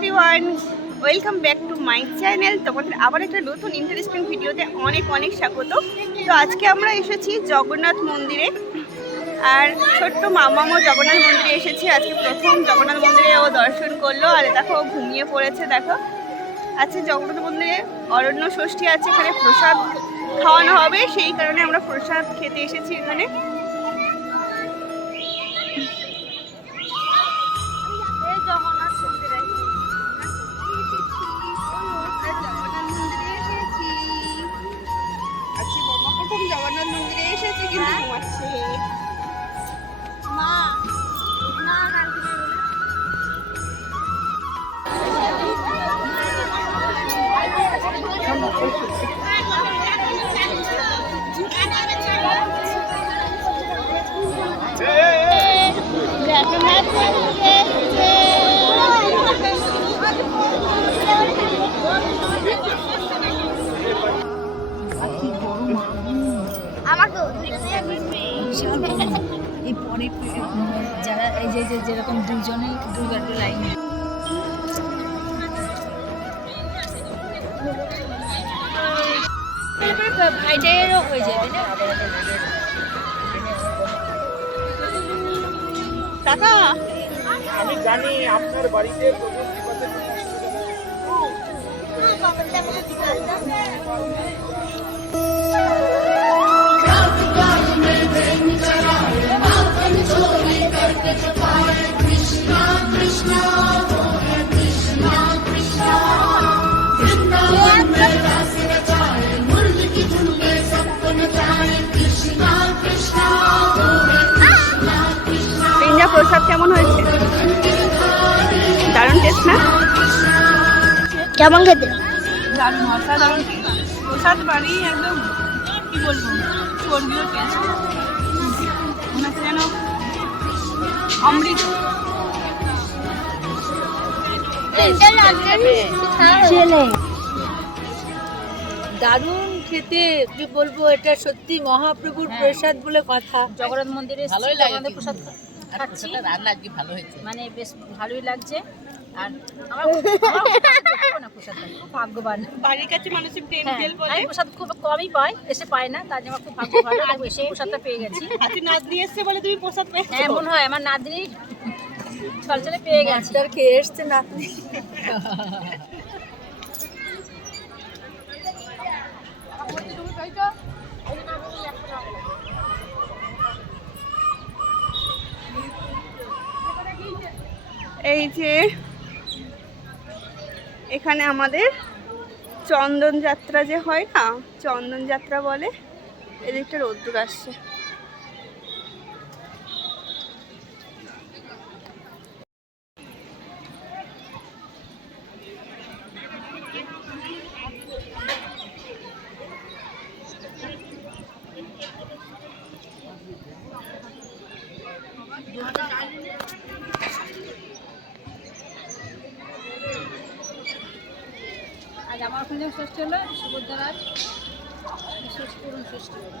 Everyone welcome back to my channel তোমাদের আবার একটা নতুন ইন্টারেস্টিং ভিডিওতে অনেক অনেক স্বাগত। তো আজকে আমরা এসেছি জগন্নাথ মন্দিরে। আর ছোট্ট মামামও জগন্নাথ মন্দিরে এসেছি। আজকে প্রথম জগন্নাথ মন্দিরে ও দর্শন করল। আর দেখো ঘুমিয়ে পড়েছে, দেখো। আজকে জগন্নাথ মন্দিরে অরণ্য ষষ্ঠী আছে, এখানে প্রসাদ খাওয়ানো হবে। সেই কারণে আমরা প্রসাদ খেতে এসেছি এখানে। এই পরে যারা এই যে যেরকম দুজনেই দুর্গাটা লাইন ভাইটাইয়েরও হয়ে যাবে না কাকা আমি জানি আপনার বাড়িতে প্রচুর বিপদের কেমন হয়েছে? দারুণ টেস্ট না? কেমন খেতে? দারুণ অসাধারণ প্রসাদ বাড়ি একদম কি বলব স্বর্গীয় টেস্ট মনে হচ্ছে যেন অমৃত। দারুণ খেতে কি বলব এটা সত্যি মহাপ্রভুর প্রসাদ বলে কথা। জগন্নাথ মন্দিরে ভালোই লাগে প্রসাদ খাচ্ছি। রান্না আজকে ভালো হয়েছে। মানে বেশ ভালোই লাগছে। আর আমার না ভাগ্যবান। বাড়ির কাছে মানুষের প্রেম হ্যাঁ, তেল বলে। আমি প্রসাদ খুব কমই পাই এসে পাই না তার জন্য খুব ভাগ্য ভালো আমি এসে প্রসাদটা পেয়ে গেছি। হাতে নাচ নিয়ে এসছে বলে তুমি প্রসাদ পেয়েছ? হ্যাঁ মনে হয় আমার নাতনি ছলছলে পেয়ে গেছে। আর খেয়ে এসছে নাতনি। এই যে এখানে আমাদের চন্দন যাত্রা যে হয় না, চন্দন যাত্রা বলে, এদিকটা রোদ্দুর আসছে। আর আমার ওখানে ষষ্ঠী হলো সুভদ্রার ষষ্ঠ পুরন ষষ্ঠী হলো।